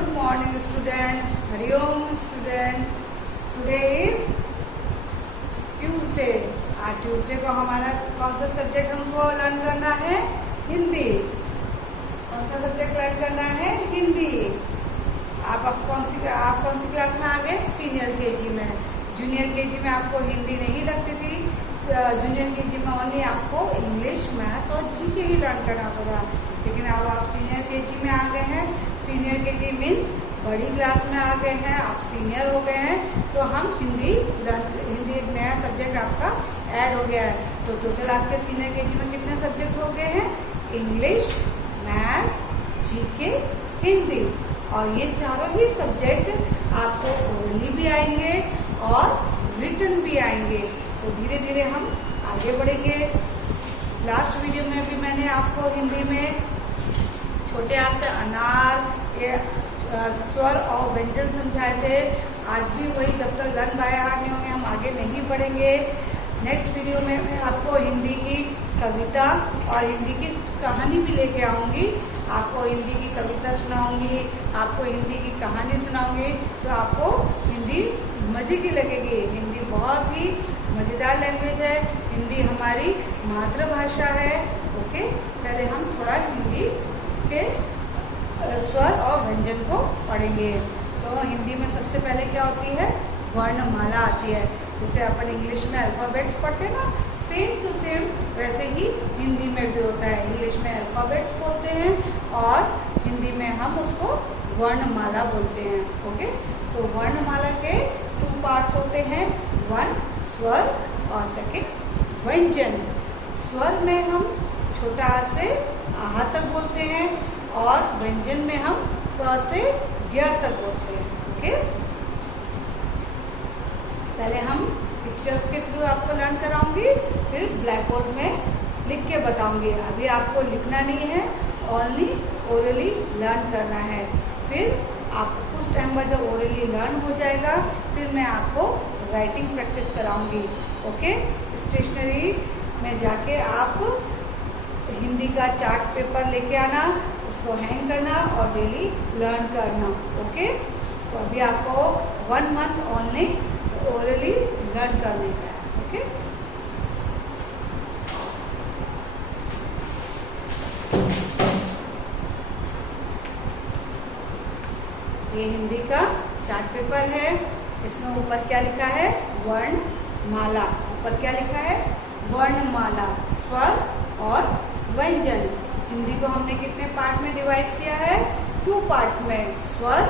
Good morning student. Hariom student. Today is Tuesday. आज Tuesday को हमारा कौन सा सब्जेक्ट हमको लर्न करना है? हिंदी। कौन सा सब्जेक्ट लर्न करना है? हिंदी। आप कौन सी क्लास में आ गए? सीनियर केजी में। जूनियर केजी में आपको हिंदी नहीं लगती थी। जूनियर केजी में ओनली आपको इंग्लिश, मैथ्स और जीके ही लर्न करना होगा। लेकिन अब आप सीनियर केजी में आ गए हैं। सीनियर केजी मीन्स बड़ी क्लास में आ गए हैं, आप सीनियर हो गए हैं, तो हम हिंदी एक नया सब्जेक्ट आपका ऐड हो गया है। तो टोटल आपके सीनियर केजी में कितने सब्जेक्ट हो गए हैं? English, maths, GK, Hindi. और ये चारों ही सब्जेक्ट आपको ओरली भी आएंगे और रिटन भी आएंगे। तो धीरे धीरे हम आगे बढ़ेंगे। लास्ट वीडियो में भी मैंने आपको हिंदी में छोटे आ से अनार, स्वर और व्यंजन समझाए थे। आज भी वही, जब तक लर्न बाय हार्ट नहीं होंगे हम आगे नहीं बढ़ेंगे। नेक्स्ट वीडियो में मैं आपको हिंदी की कविता और हिंदी की कहानी भी लेके आऊंगी। आपको हिंदी की कविता सुनाऊंगी, आपको हिंदी की कहानी सुनाऊंगी, तो आपको हिंदी मजे की लगेगी। हिंदी बहुत ही मजेदार लैंग्वेज है। हिंदी हमारी मातृभाषा है। ओके, पहले हम थोड़ा हिंदी के स्वर और व्यंजन को पढ़ेंगे। तो हिंदी में सबसे पहले क्या होती है? वर्णमाला आती है। जैसे अपन इंग्लिश में अल्फाबेट्स पढ़ते हैं ना, सेम टू सेम वैसे ही हिंदी में भी होता है। इंग्लिश में अल्फाबेट्स बोलते हैं और हिंदी में हम उसको वर्णमाला बोलते हैं। ओके, तो वर्णमाला के 2 पार्ट्स होते हैं। 1 स्वर और सेकंड व्यंजन। स्वर में हम छोटा आ से आहा तक बोलते हैं और व्यंजन में हम क से ज्ञ तक बोलते हैं। ओके, पहले हम पिक्चर्स के थ्रू आपको लर्न कराऊंगी, फिर ब्लैक बोर्ड में लिख के बताऊंगी। अभी आपको लिखना नहीं है, ओनली ओरली लर्न करना है। फिर आपको कुछ टाइम बाद जब ओरली लर्न हो जाएगा, फिर मैं आपको राइटिंग प्रैक्टिस कराऊंगी। ओके, स्टेशनरी में जाके आप हिंदी का चार्ट पेपर लेके आना, उसको हैंग करना और डेली लर्न करना। ओके, तो अभी आपको 1 मंथ ओनली ओरली लर्न करने का है। ओके, ये हिंदी का चार्ट पेपर है। इसमें ऊपर क्या लिखा है? वर्णमाला। ऊपर क्या लिखा है? वर्णमाला, स्वर और व्यंजन। हिंदी को हमने कितने पार्ट में डिवाइड किया है? 2 पार्ट में, स्वर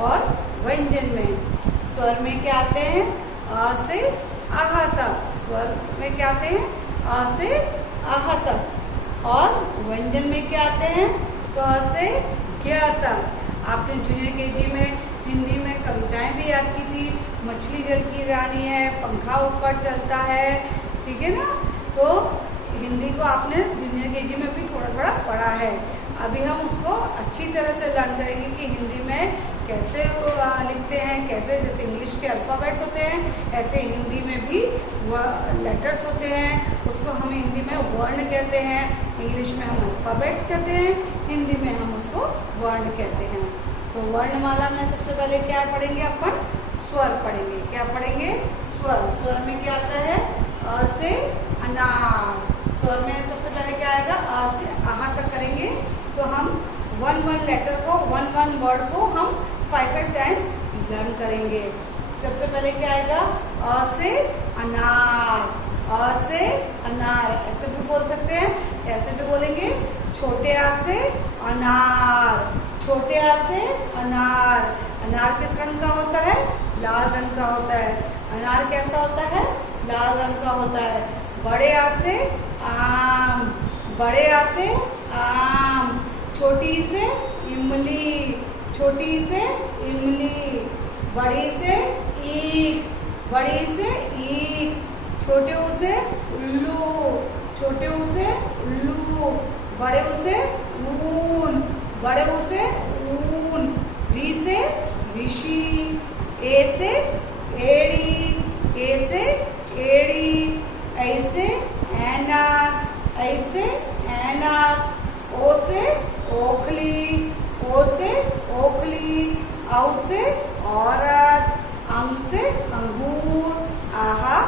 और व्यंजन में। स्वर में क्या आते हैं? अ से आहा तक। स्वर में क्या आते हैं? अ से आहा तक। और व्यंजन में क्या आते हैं? क से ज्ञ तक। आपने जूनियर केजी में हिंदी में कविताएं भी याद की थी। मछली जल की रानी है, पंखा ऊपर चलता है, ठीक है ना? तो हिंदी को आपने जूनियर केजी में भी थोड़ा थोड़ा पढ़ा है। अभी हम उसको अच्छी तरह से लर्न करेंगे कि हिंदी में कैसे लिखते हैं, कैसे, जैसे इंग्लिश के अल्फाबेट्स होते हैं ऐसे हिंदी में भी लेटर्स होते हैं। उसको हम हिंदी में वर्ण कहते हैं, इंग्लिश में हम अल्फाबेट्स कहते हैं, हिंदी में हम उसको वर्ण कहते हैं। तो वर्णमाला में सबसे पहले क्या पढ़ेंगे? अपन स्वर पढ़ेंगे। क्या पढ़ेंगे? स्वर। स्वर में क्या आता है? अ से अनार। स्वर में सबसे पहले क्या आएगा? अ से आहा तक करेंगे। तो हम 1 लेटर को, 1 वर्ड को हम 5 टाइम्स लर्न करेंगे। सबसे पहले क्या आएगा? अ से अनार। अ से अनार, ऐसे भी बोल सकते हैं, ऐसे भी बोलेंगे। छोटे आ से अनार। छोटे आ से अनार। अनार किस रंग का होता है? लाल रंग का होता है। अनार कैसा होता है? लाल रंग का होता है। बड़े आ से आम। बड़े आ से आम। छोटी से इमली। छोटी से इमली। बड़ी से ईख। बड़ी से ईख। छोटे ऊ से उल्लू। छोटे ऊ से उल्लू। बड़े ऊ से ऊन। बड़े ऊ से ऊन। री से ऋषि। ए से एड़ी। ए से एड़ी। ऐसे ऐना। ऐसे ऐना। ओ से ओखली। ओ से ओखली। औ से औरत, अंग से अंगूर, आहा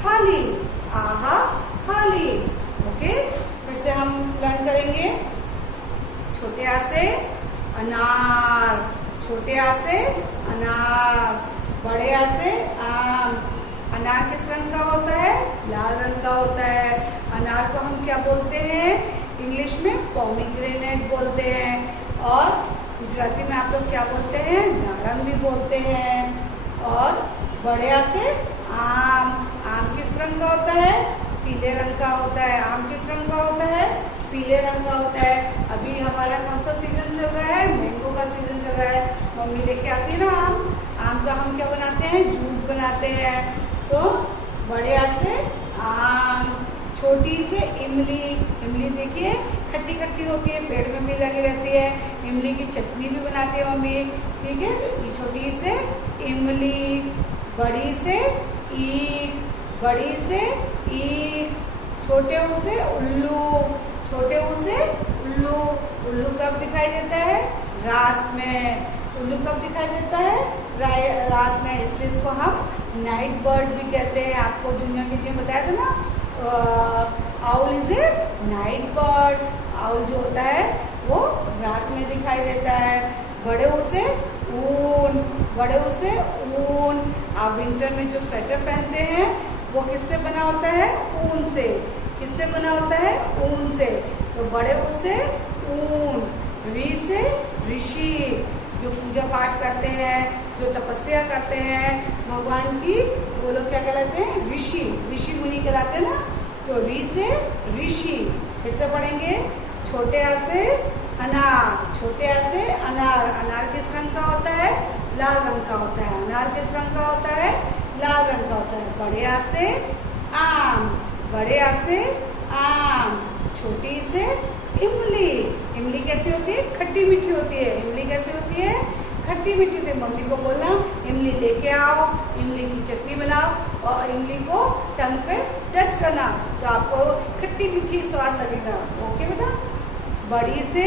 खाली, आहा खाली। ओके, फिर से हम लर्न करेंगे। छोटे आ से अनार, छोटे आ से अनार, बड़े आ से आम। अनार किस रंग का होता है? लाल रंग का होता है। अनार को हम क्या बोलते हैं? इंग्लिश में पोमीग्रेनेट बोलते हैं, और गुजराती में आप लोग क्या बोलते हैं? नारंग भी बोलते हैं। और बड़े आ से आम, आम किस रंग का होता है? पीले रंग का होता है। आम किस रंग का होता है? पीले रंग का होता है। अभी हमारा कौन सा सीजन चल रहा है? मैंगो का सीजन चल रहा है। मम्मी लेके आती है ना आम, आम का हम क्या बनाते हैं? जूस बनाते हैं। तो बड़े आ से आम, छोटी से इमली, इमली देखिए खट्टी खट्टी होती है, पेट में भी लगी रहती है। इमली की चटनी भी बनाती है मम्मी, ठीक है। तो छोटी से इमली, बड़ी से ईख, बड़ी से ईख, छोटे ऊ से उल्लू, छोटे ऊ से उल्लू। उल्लू कब दिखाई देता है? रात में। उल्लू कब दिखाई देता है? रात में, इसलिए इसको हम नाइट बर्ड भी कहते हैं। आपको जूनियर के जी में बताया था ना, owl is a night bird. Owl जो होता है वो रात में दिखाई देता है। बड़े ऊ से ऊन, बड़े ऊ से ऊन। आप विंटर में जो स्वेटर पहनते हैं वो किससे बना होता है? ऊन से। किससे बना होता है? ऊन से। तो बड़े ऊ से ऊन, री से ऋषि, जो पूजा पाठ करते हैं, जो तपस्या करते हैं भगवान की, वो लोग क्या कहलाते हैं? ऋषि, ऋषि मुनि कहलाते हैं ना। तो री से ऋषि। फिर से पढ़ेंगे। छोटे आ से अनार, छोटे आ से अनार। अनार किस रंग का होता है? लाल रंग का होता है। अनार किस रंग का होता है? लाल रंग का होता है। बड़े आ से आम, बड़े आ से आम, छोटी से इमली। इमली कैसी होती है? खट्टी मीठी होती है। इमली कैसी होती है? खट्टी मीठी होती है। मम्मी को बोलना इमली लेके आओ, इमली की चटनी बनाओ, और इमली को टंग पे टच करना तो आपको खट्टी मीठी स्वाद लगेगा। ओके बेटा। बड़ी से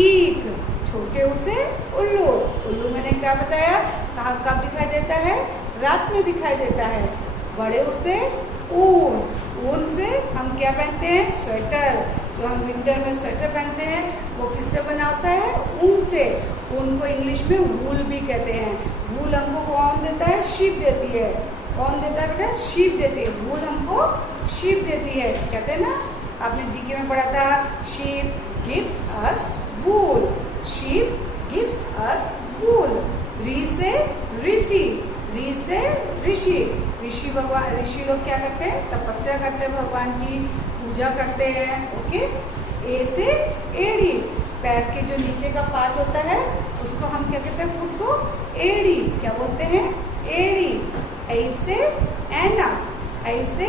ईख, छोटे ऊ से उल्लू। उल्लू मैंने क्या बताया? कहाँ कब दिखाई देता है? रात में दिखाई देता है। बड़े ऊ से ऊन, ऊन से हम क्या पहनते हैं? स्वेटर। जो हम विंटर में स्वेटर पहनते हैं वो किससे बना होता है? ऊन से। ऊन को इंग्लिश में वूल भी कहते हैं। वूल हमको कौन देता है? शीप देती है। कौन देता है बेटा? शीप देती है। वूल हमको शीप देती है, कहते हैं ना। आपने जीके में पढ़ा था, शीप गिव्स अस वूल, शीप गिव्स अस वूल। री से ऋषि, री से ऋषि। ऋषि भगवान, ऋषि लोग क्या करते हैं? तपस्या करते हैं, भगवान की पूजा करते हैं। ओके। ए से एड़ी, पैर के जो नीचे का पार्ट होता है उसको हम क्या कहते हैं? फुट को एड़ी क्या बोलते हैं? एड़ी। ऐ से ऐना, ऐ से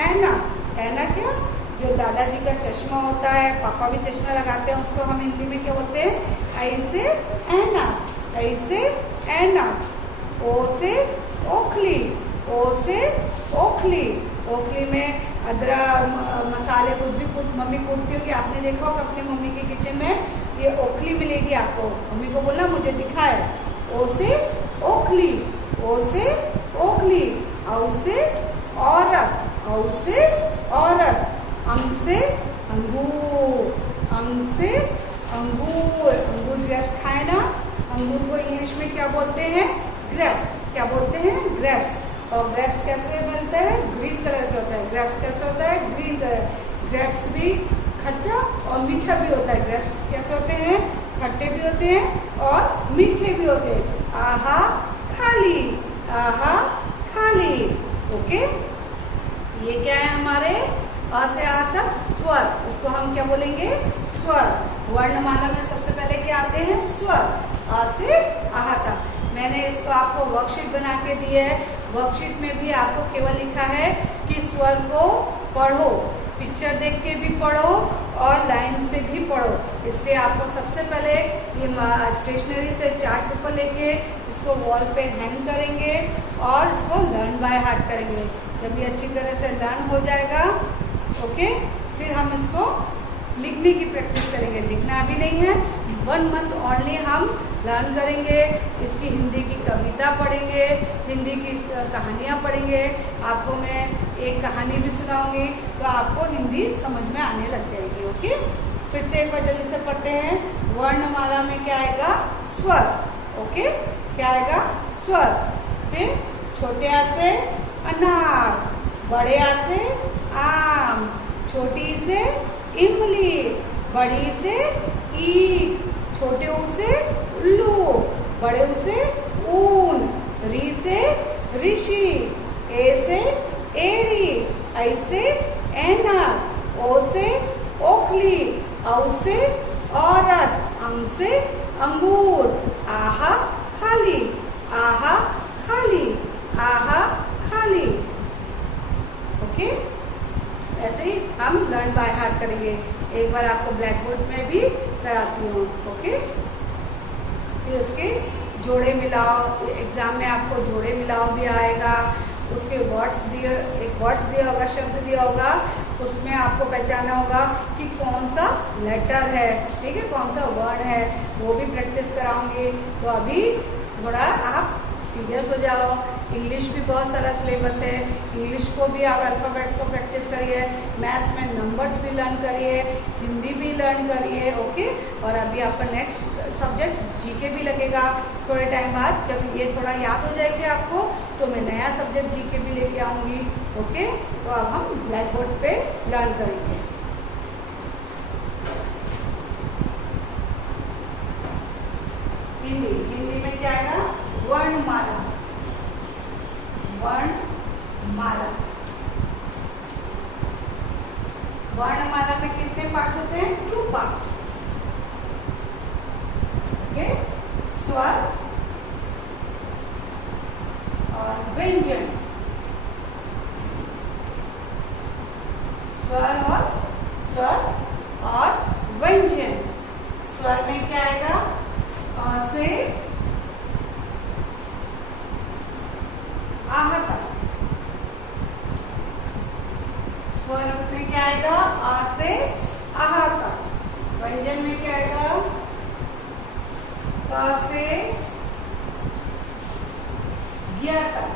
ऐना। ऐना क्या? जो दादाजी का चश्मा होता है, पापा भी चश्मा लगाते हैं, उसको हम हिंदी में क्या बोलते हैं? ऐ से ऐना, ऐ से ऐना। ओ से ओखली, ओ से ओखली। ओखली में अदरक, मसाले कुछ भी मम्मी कूटती होगी, आपने देखा होगा अपने मम्मी के किचन में, ये ओखली मिलेगी आपको। मम्मी को बोला मुझे दिखाए। ओ से ओखली, ओ से ओखली। औ से औरत, औ से औरत। अंग से अंगूर, अंग से अंगूर। अंगूर ग्रेप्स खाए ना। अंगूर को इंग्लिश में क्या बोलते हैं? ग्रेप्स। क्या बोलते हैं? ग्रेप्स। और ग्रेप्स कैसे बनता है? ग्रीन कलर का होता है। ग्रेप्स कैसे होता है? Green colour. ग्रेप्स भी खट्टा और मीठा भी होता है। ग्रेप्स कैसे होते हैं? खट्टे भी होते हैं और मीठे भी होते हैं। आहा खाली, आहा खाली। ओके। ये क्या है हमारे? अ से आ तक स्वर। इसको हम क्या बोलेंगे? स्वर। वर्णमाला में सबसे पहले क्या आते हैं? स्वर। अ से आहा तक। मैंने इसको आपको वर्कशीट बना के दी है। वर्कशीट में भी आपको केवल लिखा है कि स्वर को पढ़ो, पिक्चर देख के भी पढ़ो और लाइन से भी पढ़ो। इसलिए आपको सबसे पहले ये स्टेशनरी से चार्ट पेपर लेके इसको वॉल पे हैंग करेंगे और इसको लर्न बाय हार्ट करेंगे। जब ये अच्छी तरह से लर्न हो जाएगा, ओके, फिर हम इसको लिखने की प्रैक्टिस करेंगे। लिखना अभी नहीं है, 1 मंथ ओनली हम लर्न करेंगे। इसकी हिंदी की कविता पढ़ेंगे, हिंदी की कहानियाँ पढ़ेंगे। आपको मैं एक कहानी भी सुनाऊंगी तो आपको हिंदी समझ में आने लग जाएगी। ओके, फिर से एक बार जल्दी से पढ़ते हैं। वर्णमाला में क्या आएगा? स्वर। ओके, क्या आएगा? स्वर। फिर छोटे आ से अनार, बड़े आ से आम, छोटी से इमली, बड़ी से ईख, छोटे ऊ से उल्लू, बड़े ऊ से ऊन, री से ऋषि, ए से एड़ी, ऐ से ऐना, ओ से ओखली, औ से औरत, अंग से अंगूर, आहा खाली, आहा खाली, आहा खाली। ओके, ऐसे ही हम लर्न बाय हार्ट करेंगे। एक बार आपको ब्लैक बोर्ड में भी कराती हूँ। ओके, फिर उसके जोड़े मिलाओ, एग्जाम में आपको जोड़े मिलाओ भी आएगा। उसके वर्ड्स दिए, एक वर्ड्स दिया होगा, शब्द दिया होगा, उसमें आपको पहचाना होगा कि कौन सा लेटर है, ठीक है, कौन सा वर्ड है, वो भी प्रैक्टिस कराऊंगी। तो अभी थोड़ा आप सीरियस हो जाओ। इंग्लिश भी बहुत सारा सिलेबस है, इंग्लिश को भी आप अल्फ़ाबेट्स को प्रैक्टिस करिए, मैथ्स में नंबर्स भी लर्न करिए, हिंदी भी लर्न करिए। ओके, और अभी आपका नेक्स्ट सब्जेक्ट जीके भी लगेगा थोड़े टाइम बाद। जब ये थोड़ा याद हो जाएगी आपको तो मैं नया सब्जेक्ट जीके भी लेके आऊँगी। ओके, तो अब हम ब्लैक बोर्ड पे लर्न करेंगे। हिंदी में क्या आएगा? वर्णमाला। वर्णमाला, वर्णमाला में कितने पार्ट होते हैं? 2 पार्ट। ओके, स्वर और व्यंजन, स्वर और व्यंजन। स्वर में क्या आएगा? अ से आह तक। स्वर में क्या आएगा? आ से आह तक। व्यंजन में क्या आएगा? क से ज्ञ तक।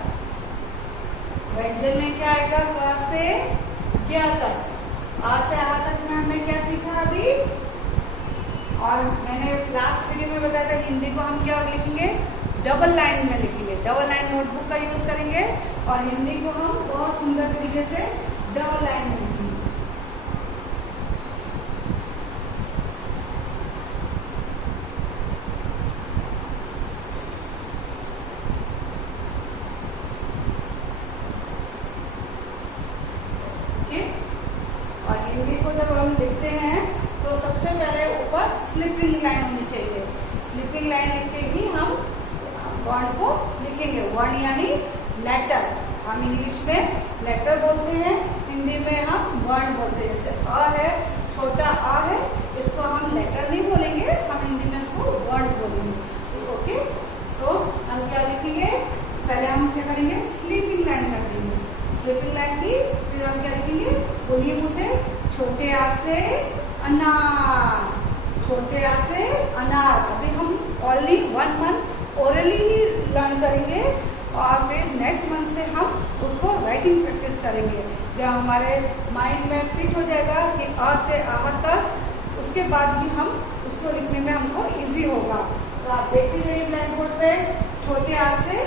व्यंजन में क्या आएगा? क से ज्ञ तक। आ से आह तक में हमने क्या सीखा अभी? और मैंने लास्ट वीडियो में बताया था हिंदी को हम क्या लिखेंगे? डबल लाइन में लिखेंगे, डबल लाइन नोटबुक का यूज करेंगे और हिंदी को हम बहुत सुंदर तरीके से डबल लाइन में लिखेंगे। ओके, और हिंदी को जब हम लिखते हैं तो सबसे पहले ऊपर स्लिपिंग लाइन होनी चाहिए। स्लिपिंग लाइन लिख के ही हम वर्ण को लिखेंगे। वर्ण यानी लेटर, हम इंग्लिश में लेटर बोलते हैं, हिंदी में हम वर्ण बोलते हैं। जैसे अ है, छोटा अ है, इसको हम लेटर नहीं बोलेंगे, हम हिंदी में इसको वर्ण बोलेंगे। ओके, तो हम क्या लिखेंगे? पहले हम क्या करेंगे? स्लीपिंग लाइन कर देंगे। स्लीपिंग लाइन की फिर हम क्या लिखेंगे? बोलिए मुझे। छोटे आ से अनार, छोटे आ से अनार। अभी हम ओनली 1 मंथ ओरली ही लर्न करेंगे और फिर नेक्स्ट मंथ से हम उसको राइटिंग प्रैक्टिस करेंगे। जब हमारे माइंड में फिट हो जाएगा कि अ से आह तक, उसके बाद ही हम उसको लिखने में हमको इजी होगा। तो आप देखते जाइए ब्लैक बोर्ड पे। छोटे आ से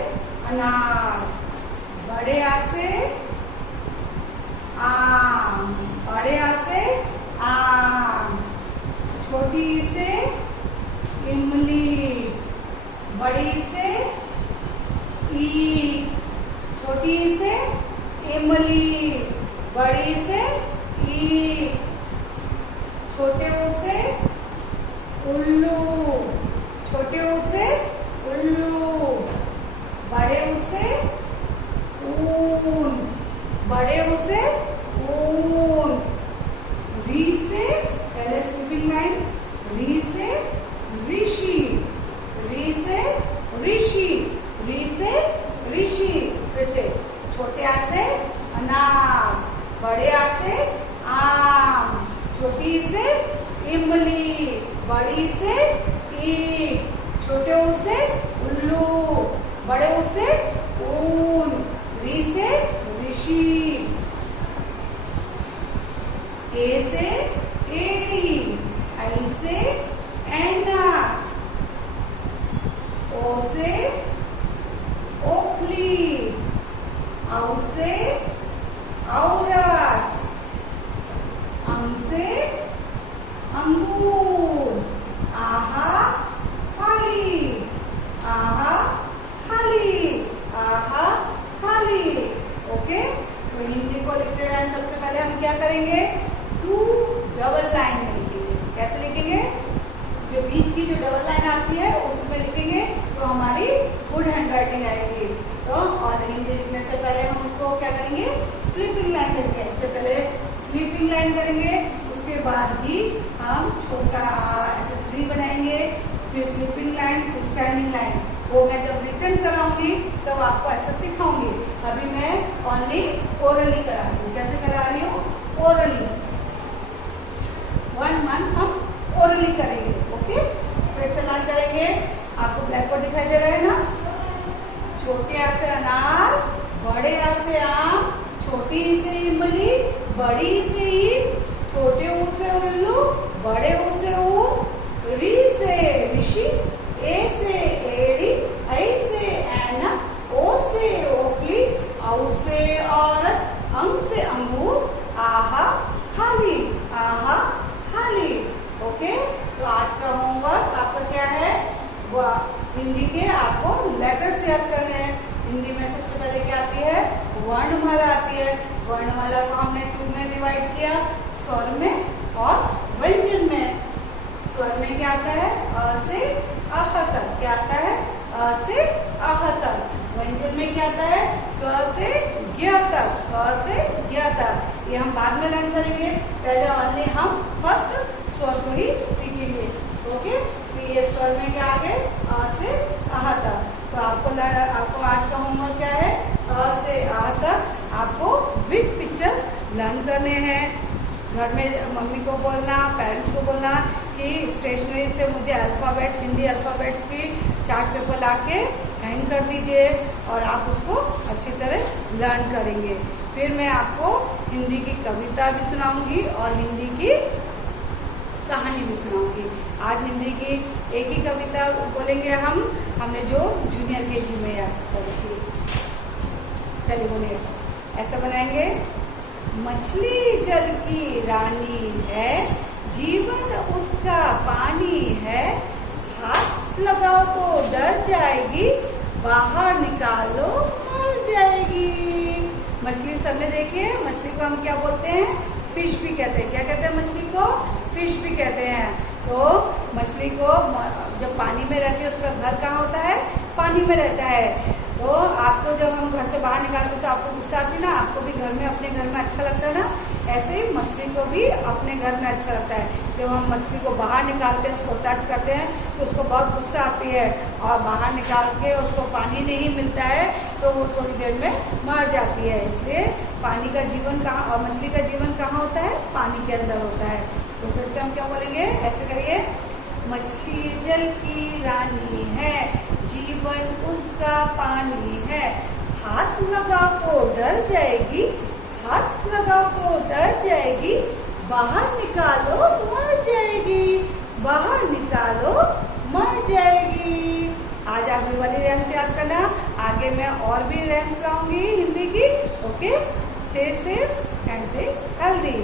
अनार, बड़े आ से आम, बड़े आ से आम, छोटी से इमली, बड़ी से ईख, छोटी से इमली, बड़ी से ईख, छोटे ऊ से उल्लू, छोटे ऊ से उल्लू, बड़े ऊ से ऊन, बड़े ऊ से ऊन, री से पहले स्लीपिंग लाइन, री से ऋषि, री से ऋषि, री से ऋषि। फिर से छोटे आ से अनार, बड़े आ से आम, छोटी से इमली, बड़ी से ईख, छोटे ऊ से उल्लू, बड़े ऊ से ऊन, री से ऋषि, ए से एड़ी, आई से ऐना, ओ से ओखली, औ से औरत, अं से अंगूर, आहा खाली, आहा खाली, आहा खाली। ओके, तो हिंदी को लिखते टाइम सबसे पहले हम क्या करेंगे, 2 डबल लाइन में लिखेंगे। कैसे लिखेंगे, जो बीच की जो डबल लाइन आती है उसमें लिखेंगे तो हमारी गुड हैंड राइटिंग आएगी। तो और हिंदी लिखने से पहले हम उसको क्या करेंगे, स्लीपिंग लाइन करेंगे। इससे पहले स्लीपिंग लाइन करेंगे, उसके बाद ही हम छोटा ऐसे 3 बनाएंगे, फिर स्लीपिंग लाइन, फिर स्टैंडिंग लाइन। वो मैं जब रिटर्न कराऊंगी तब आपको ऐसा सिखाऊंगी। अभी मैं ओनली ओरली करा रही हूँ। कैसे करा रही हूँ, ओरली 1 मंथ हम ओरली करेंगे। ओके, फिर से लर्न करेंगे। आपको ब्लैक बोर्ड दिखाई दे रहा है ना, छोटे आ से अनार, बड़े आ से आम, छोटी ई से इमली, बड़ी ई से ईट, छोटे ऊ से उल्लू, बड़े ऊ से ऊन, री से ऋषि, ए से एड़ी, ऐ से ऐना, ओ से ओखली, औ से औरत, अंग से अंगूर, आहा खाली, आहा खाली। ओके, तो आज का होमवर्क आपका क्या है, हिंदी के आपको लेटर्स याद करने हैं। हिंदी में सबसे पहले क्या आती है, वर्णमाला आती है। वर्णमाला को हमने 2 में डिवाइड किया, स्वर में और व्यंजन में। स्वर में क्या आता है, अ से अह तक, क्या आता है, अ से अह तक। व्यंजन में क्या आता है, क से ज्ञ तक, क से ज्ञ तक। ये हम बाद में लर्न करेंगे, पहले ओनली हम फर्स्ट स्वर को ही सीखेंगे। ओके, फिर ये स्वर में क्या आ गए, अ से अह तक। तो आपको आज का होमवर्क क्या है, अ से अह तक आपको विथ पिक्चर्स लर्न करने हैं। घर में मम्मी को बोलना, पेरेंट्स को बोलना कि स्टेशनरी से मुझे अल्फाबेट्स, हिंदी अल्फाबेट्स की चार्ट पेपर लाके हैंग कर दीजिए और आप उसको अच्छी तरह लर्न करेंगे। फिर मैं आपको हिंदी की कविता भी सुनाऊंगी और हिंदी की कहानी भी सुनाऊंगी। आज हिंदी की एक ही कविता बोलेंगे हमने जो जूनियर केजी में याद करी थी। चलिए बोलिए, ऐसा बनाएंगे, मछली जल की रानी है, जीवन उसका पानी है, हाथ लगाओ तो डर जाएगी, बाहर निकालो मर जाएगी। मछली सबने देखी है, मछली को हम क्या बोलते हैं, फिश भी कहते हैं। क्या कहते हैं मछली को, फिश भी कहते हैं। तो मछली को जब पानी में रहती है, उसका घर कहाँ होता है, पानी में रहता है। तो आपको जब हम घर से बाहर निकालते हैं तो आपको गुस्सा आती है ना, आपको भी घर में अपने घर में अच्छा लगता है ना, ऐसे ही मछली को भी अपने घर में अच्छा लगता है। जब हम मछली को बाहर निकालते हैं, उसको टच करते हैं तो उसको बहुत गुस्सा आती है और बाहर निकाल के उसको पानी नहीं मिलता है तो वो थोड़ी देर में मर जाती है। इसलिए पानी का जीवन कहाँ और मछली का जीवन कहाँ होता है, पानी के अंदर होता है। तो फिर से हम क्या बोलेंगे, ऐसे करिए, मछली जल की रानी है, जीवन उसका पानी है, हाथ लगाओ तो डर जाएगी, हाथ लगाओ तो डर जाएगी, बाहर निकालो मर जाएगी, बाहर निकालो मर जाएगी। आज आप ये वाली रैम्स याद करना, आगे मैं और भी रैम्स लाऊंगी हिंदी की। ओके, से सेफ एंड से हेल्दी।